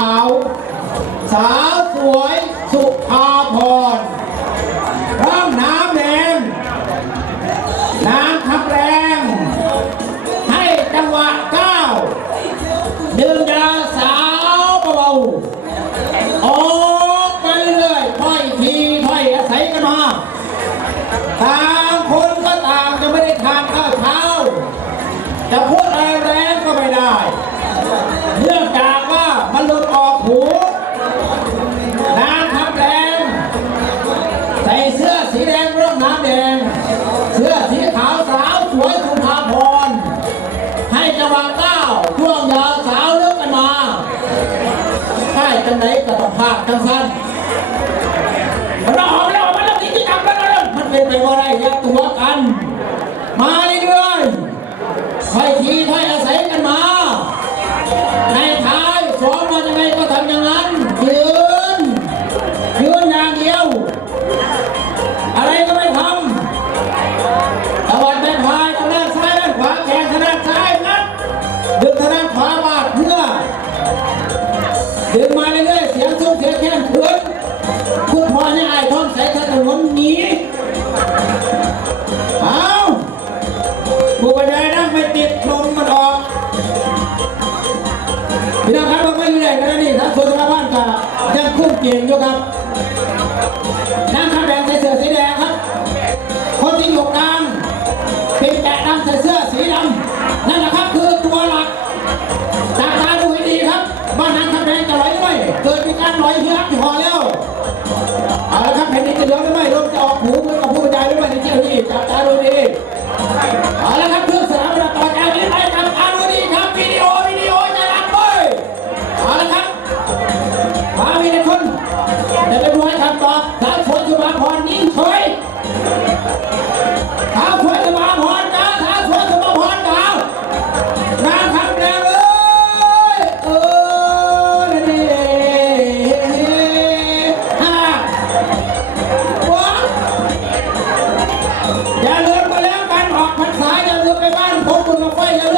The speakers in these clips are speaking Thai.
าว สาวสวยสุภาพรร่องน้ำแดง น้ำทับแรง ให้จังหวะก้าวดื่มยาสาวเบา จังไหนก็ต้องพากจังสั้นมันออกแล้วมันแล้วที่ที่จับแล้วแล้วมันเป็นไปว่าไรยักตัวกัน มาเรื่อยๆค่อยทีค่อยอาศัยกันมา ในท้ายสองมายังไงก็ทำอย่างนั้นยืนยืนอย่างเดียว อะไรก็ไม่ทำตะวันไปพายทางด้านซ้ายด้านขวาแขนทางด้านซ้ายนัดดึงทางด้านขวาบาดเพื่อดึงมา คุ้เก่งอยู่ครับนางคำแดงใส่เสื้อสีแดงครับ คนที่อยู่กลางเป็นแกะดำใส่เสื้อสีดำนั่นแหละครับคือ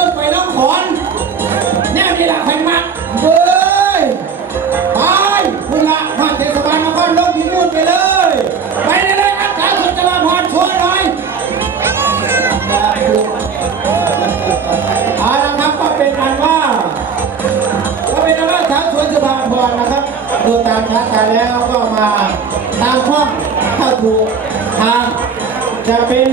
มาไฟอย่าลืมไปน้องขอนแนวนี้ละแข่งมักเฮ้ยไปคุณละทางเทศบาลนครลงพิมูลไปเลย ไปเลยเลยครับสาวสุนทรพรชวนหน่อยเอาละครับก็เป็นอันว่าก็เป็นอันว่าสาวสวนสุภาพรนะครับดูตามช้ากันแล้วก็มาตามห้องเข้าถูกทางจะเป็น